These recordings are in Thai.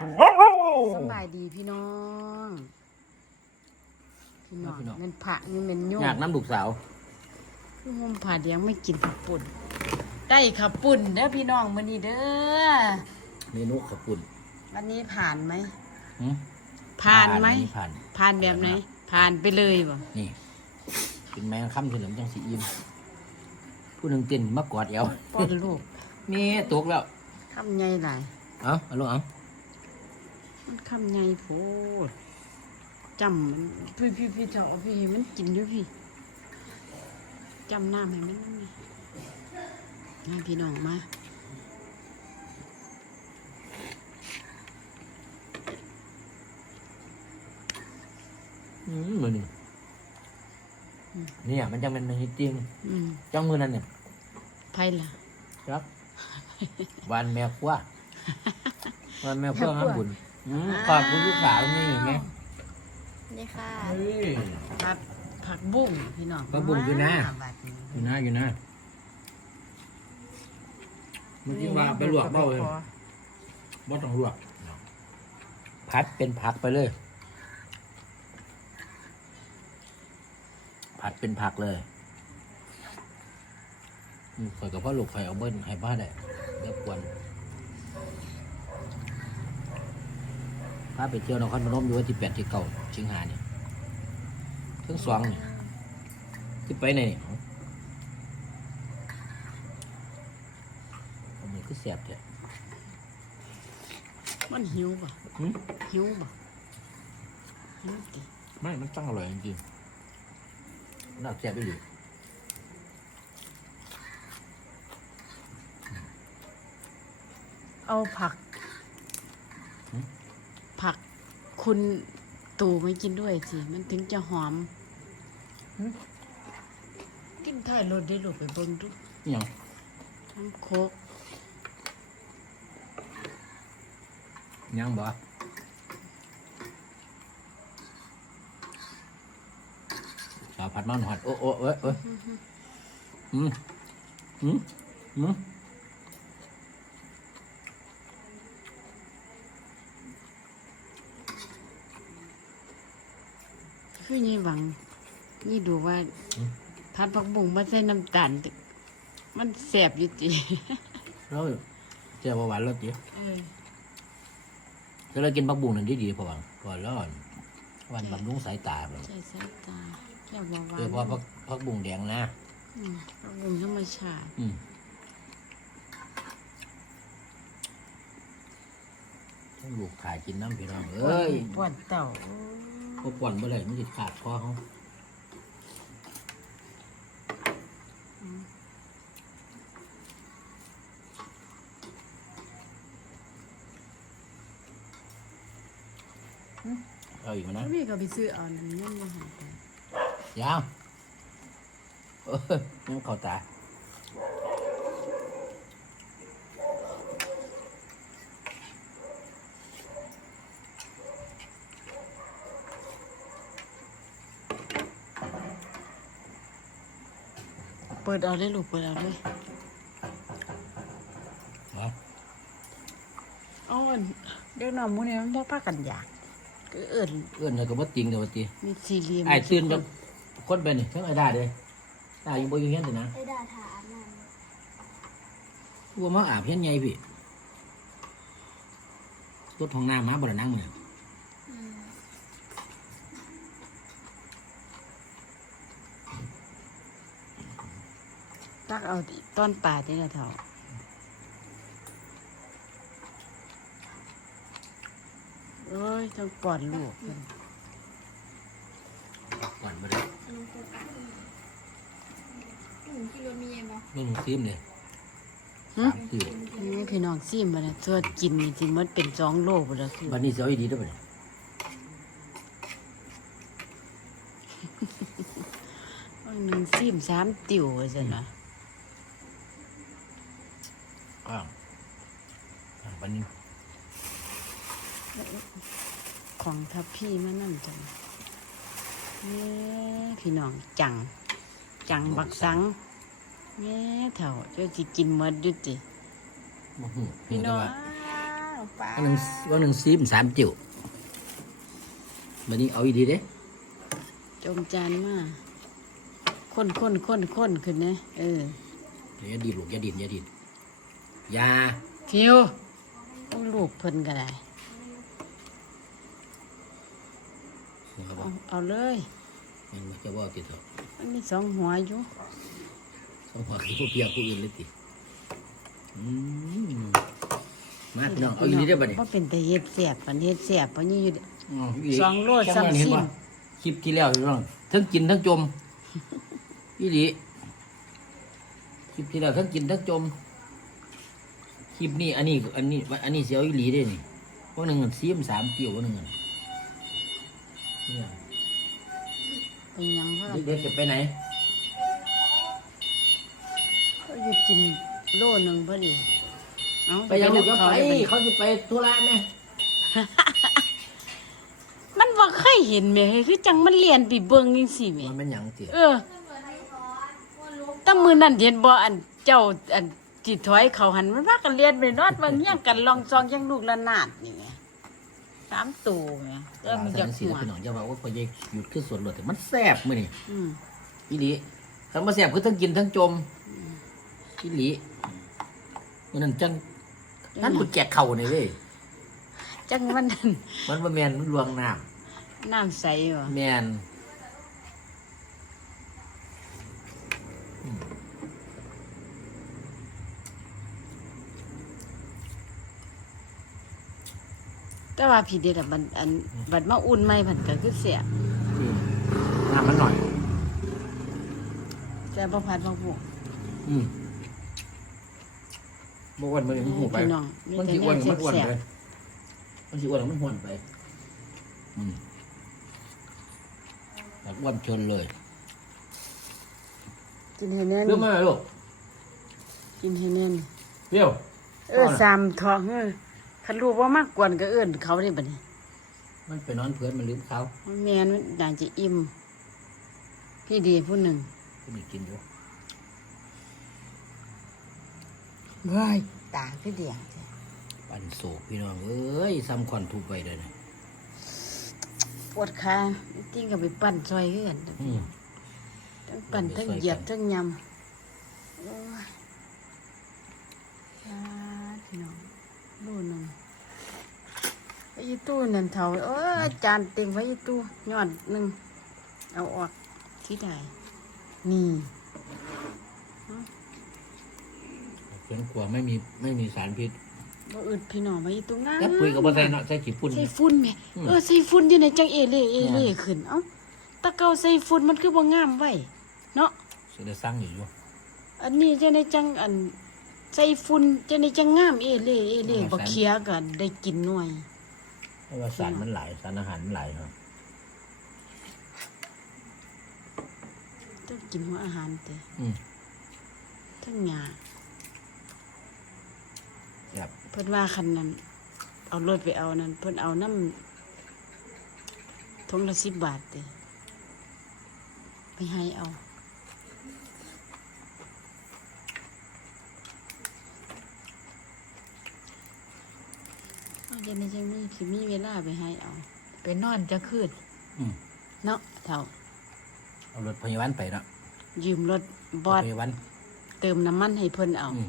สำบายดีพี่น้อง พี่น้องพี่น้องมันผักนี่มันโยอยากน้ำลูกสาวพี่ห่มผ่าเดียงไม่กินขับปุ่นได้ขับปุ่นเด้อพี่น้องมื้อนี้เด้อเมนูขาวปุ่นวันนี้ผ่านไหมหืมผ่านไหมผ่านผ่านแบบไหน ผ่านไปเลยบ่นี่กินแมงค่ำถึงเหลืองจังสีอิ่มผู้หนึ่งเต้นมากอดเอวป้อนลูกมีตกแล้วคำใหญ่หลายเอาเอาลูกเอา มันคำใหญ่โพดจำมันพี่พี่พี่เถอะพี่มันกินอยู่พี่จำน้ำให้มันนั่นไงมาพี่น้องมาอืมมือนี่เนี่ยมันจะเป็นนิดจริงอืมจังมือนั่นเนี่ยไพ่ล่ะครับ วันแม่ครัววันแม่ครัวงามบุญ อืมขอบคุณลูกสาวนี่ไงนี่ค่ะ เฮ้ย ผักผักบุ้งพี่น้องผักบุ้งอยู่นะบัดนี้อยู่นะอยู่นะเมื่อกี้ว่าไปลวกเบ้าเลยบ่ต้องลวกพัดเป็นผักไปเลย ผัดเป็นผักเลยอืมข่อยกับพ่อลูกข่อยเอาเบิ้ลให้บ้านได้เดี๋ยวควราไปเที่ยวนครพนมอยู่วันที่แปดที่เก้าชิงหาเนี่ยทั้งสองเนี่ยที่ไปไหนเนี่ยเอามือก็เสียบเถอะมันหิวป่ะหืมหิวป่ะหิวติไม่ มันตั้งอร่อยจริงๆน่าแซ่บไปเลยเอาผัก ผักคุณตู่ไม่กินด้วยสิ มันถึงจะหอมหึกินท้ายรถได้ลูกไปเบิ่งดูนี่ยังทั้งโคกยังบ่สาวผัดมันหอดโอ้โอ้เอ้ยเอ้ยอืมอืมอืม คือนี่หวังนี่ดูว่าพัดผักบุ้งมาใส่น้ำตาลติมันแสบอยู่ติแล้วเจ้าหวานแล้วจีเออก็เลยกินผักบุ้งนั่นดีๆพอวังก่อนแล้ววันบำรุงสายตาเลยใส่สายตาแค่ว่าหวาโดยเฉพาะนผักผักบุ้งแดงนะอืมผักบุ้งธรรมชาติอืมต้องลูกขายกินน้ำพี่น้องเอ้ยปวดเต่า พอป่อนเมื่อไหร่มันจะขาดคอเขาเอาอีกไหมนะพี่ก็ไปซื้อเอานั่นนั่นมาใหาไป ยาวเออมันเข้าตา ปิดเอาเลยลูกเปิดเอาเลยเอาเอาอันเด็กน้อยหมูนี่มันบ่พากันอยากก็เอิ้นเอื้อนเลยก็บ่ติงเดี๋ยวบ่ตีมีสี่เหลี่ยมไอ้ตื่นแบบคนเป็นนี่ทั้งไอ้ได้เลยตาอยู่บ่อยู่เฮียนตินะไอ้ดาถามนั่นว่ามาอาบเฮียนใหญ่พี่รถห้องน้ำมาบ่ได้นั่งมื้อนี้ อืม ตัก เอาต้นป่านี่ละเท่าเอ้ยต้องปอดลูกเพิ่นก่อนบ่ได้อันนั้นคืออืมที่รถมีเองปะบ่ต้องซิมเลยหึสามตื่นนี่พี่น้องซิมมาแล้วตัวกินนี่สิหมดเป็นสองโลพุ่นละคือบัดนี้สิเอาอีดีเด้อบัดนี้วันหนึงซิมสามติ๋วว่าซั่นน่ะ อ้าวอะบัดนี้ ของ ทับพี่มานั่นจังเน่พี่น้องจัง จังบักสังแม่เถ่าเจ้าสิกินหมดอยู่ติบ่ฮู้พี่น้องแต่ว่าป้าวันหนึ่งวันหนึ่งซีมสามจิ๋ววันนี้เอาอีดีเด้จมจานมาคนคนคนคนขึ้นนะเอออย่าดีดลูกอย่าดีดอย่าดีดอยาคิวต้องลูกเพิ่นก็ได้ เอาเอาบ่เอาเลยยังบ่จะว่าติดเถอะมันมีสองหัวอยู่สองหัวคือผู้เพียผู้อื่นเลยติอืมมาพี่น้องเอาอีดีได้อบัดนี้ว่าเป็นแต่เฮ็ดแสบปันเฮ็ดแสบปันนี้อยู่เด้อ๋ออีสองโลแค่นั้นสามเห็นสิบบ่คลิปที่แล้วพี่น้องทั้งกินทั้งจมอีหลีคลิปที่แล้วทั้งกินทั้งจมคลิปนี้อันนี้อันนี้อันนี้เสียวอีหลีเด้นี่พวกหนึ่งมันซีมสามจิ๋วพวกหนึ่งอะ เนี่ยเป็นหยังว่าเด็กๆจะไปไหน เขาอยู่กินโลหนึงพอดีเอาไปยังลูกก็เขาไปเลยบัดนี้เขาจะไปธุระไหมมันบ่เคยเห็นแหม่เฮ้ยคือจังมันเรียนไปเบิ่งจังซี่แหม่มันเป็นหยังเตี๋ยเออตั้งมือนั่นเห็นบ่อันเจ้าอันจิถอยเขาหันมันว่ากันเรียนไปนอดมันเฮียงกันลองซองยังลูกละนาดนี่ไง สามตัวไงเออมันจะสีหัวพี่น้องจะว่าว่าพอยายหยุดขึ้นส่วนรถแต่มันแซ่บมื้อนี่อืมอีหลีคำว่าแซ่บคือทั้งกินทั้งจมอีหลีมันนั่นจังนั่นกูแจกเข่านี่เว้ยจังมันมันบ่แม่นมันลวงน้น้ำใสว่ะำแม่น แต่ว่าพี่เด็ดอะมันอันบัดมาอุ่นใหม่ผันก็คือเสียที่น้ำมันหน่อย แต่บ่พัดบ่บุกอืมบ่อ้วนมันมันหูไป พี่น้องมีมันแต่สิอ้วนแนวมันอ้วนแซ่บไป มันสิอ้วนมันห้วนไป อืมแบบอ้วนชนเลยๆกินให้แน่นเรื่องมาลูกกินให้แน่นเปรี้ยว เออสามทองเออ คันรู้ว่ามากกวนก็เอิ้นเขาได้บัดนี้มันไปนอนเพื่อนมันลืมเขาแม่นมันน่าจะอิ่ม พี่ดีผู้หนึ่งก็มีกินอยู่เฮ้ยตาคือเดียงจ้ะปั่นโศกพี่น้องเอ้ยซ้ำควันทุบไปเลยนะปวดขาจริงก็ไปปั่นซอยคือกันอืมทั้งปั่นทั้งเหยียบทั้งยำโอ้ยอ่าพี่น้องดูหนึงไอ้ตู้นั่นเท่าเออจานเต็มไว้อีตู้ยอดหนึ่งเอาออกที่ใดนี่เพื่อนกลัวไม่มีไม่มีสารพิษบ่อึดพี่น้องไว้อีตู้งามแล้วปุ๋ยกับบ่ใส่เนาะใส่ขี้ปุ่น ใส่ฝุ่นแหม่อืมเออใส่ฝุ่นอยู่ในจังเอเล่เอเล่อืมขึ้นเอ้าตะเกาใส่ฝุ่นมันคือบ่งามไว้เนาะเสได็จสร้างอยู่อยู่อันนี้จะในจังอันใส่ฝุ่นจะในจังงามเอเล่เอเล่อืมบ่เคียกันได้กินหน่วย เพราะว่าสารมันหลายสารอาหารมันหลายครับต้องกินหัวอาหารเตะอืมทั้งหญ้าครับ เพิ่นว่าคันนั้น เอารถไปเอานั่นเพิ่นเอาน้ำทงละ10บาทเตะไปให้เอา เอาเดี๋ยวนี้จังมีสิมีเวลาไปให้เอาไปนอนจะคืนอืมเนาะเท่าเอารถพยาบาลไปเนาะยืมรถบอดพยาบาลเติมน้ำมันให้เพิ่นเอาอืม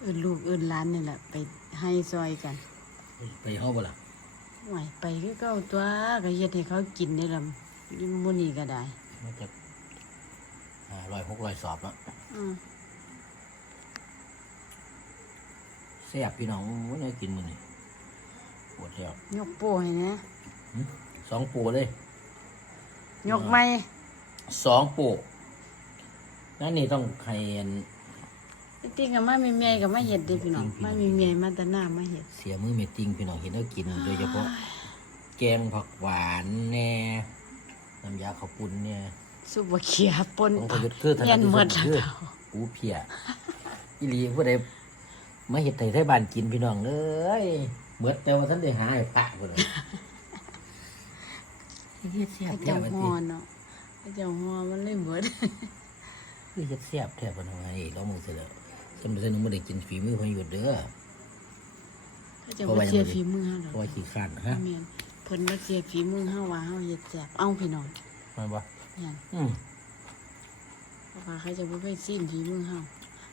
เอื่นลูกเอื่นหล้านนี่แหละไปให้ซอยกันไปเฮาบ่ล่ะไหวไปคือเก้าตัวก็เฮ็ดให้เขากินได้ลำยิ่งมื้อนี้ก็ได้มันจะ ห้าร้อยหกร้อยสอบแล้วอืมแซ่บพี่น้องโอ้ยน่ากินมื้อนี้ปวดแล้วยกโป้ให้นะสองปูเลยยกไม้สองปูนั่นนี่ต้องให้อันจริงๆก็มามีเมียก็มาเฮ็ดเด้พี่น้องจริงๆมามีเมียมาแต่หน้ามาเฮ็ดเสียมือเม็ดจริงพี่น้องเห็นแล้วกินโดยเฉพาะแกงผักหวานแน่น้ำยาข้าวปุ้นเนี่ย ซุปบะเขียปนของประยุทธ์คือถนัเย็ดนที่หมสุดดแล้วคือเฒ่าปูเพียอีหลีผู้ใดมาเห็ดไทยไทยบ้านกินพี่น้องเอ้ยเบิดแต่ว่าท่านได้หาให้พระพุ่นเลยเฮ็ดเสียบไอ้แท้เจ้าบัดฮนี้อเนาะไอ้เจ้าฮอมันเลยหมดคือจะแซ่บแทบปานว่าไงเรามือเสร็จแล้วจำได้นึงบ่ได้กินฝีมือพอหยุดเด้อเขาจะบ่เสียฝีมือเฮาดเพอกราะว่าขี้ข้านฮะแม่นเพิ่นบ่เสียฝีมือเฮาว่าเฮาเฮ็ดแซ่บเอาพี่น้องมันบ่ แม่นอืมเพราะว่าเขาจะบ่ไปสิ้นฝีมือเฮา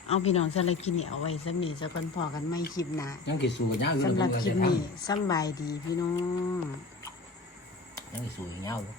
เอาพี่น้องสำหรับคลิปนี้เอาไว้สำนี้จะกันพอกันไม่คลิปหน้ายังกี่สู้กันยาวอยู่สำหรับคลิปเพิ่นี้ก็สำบายดีพี่น้องยังกี่สู้กันยาวอยู่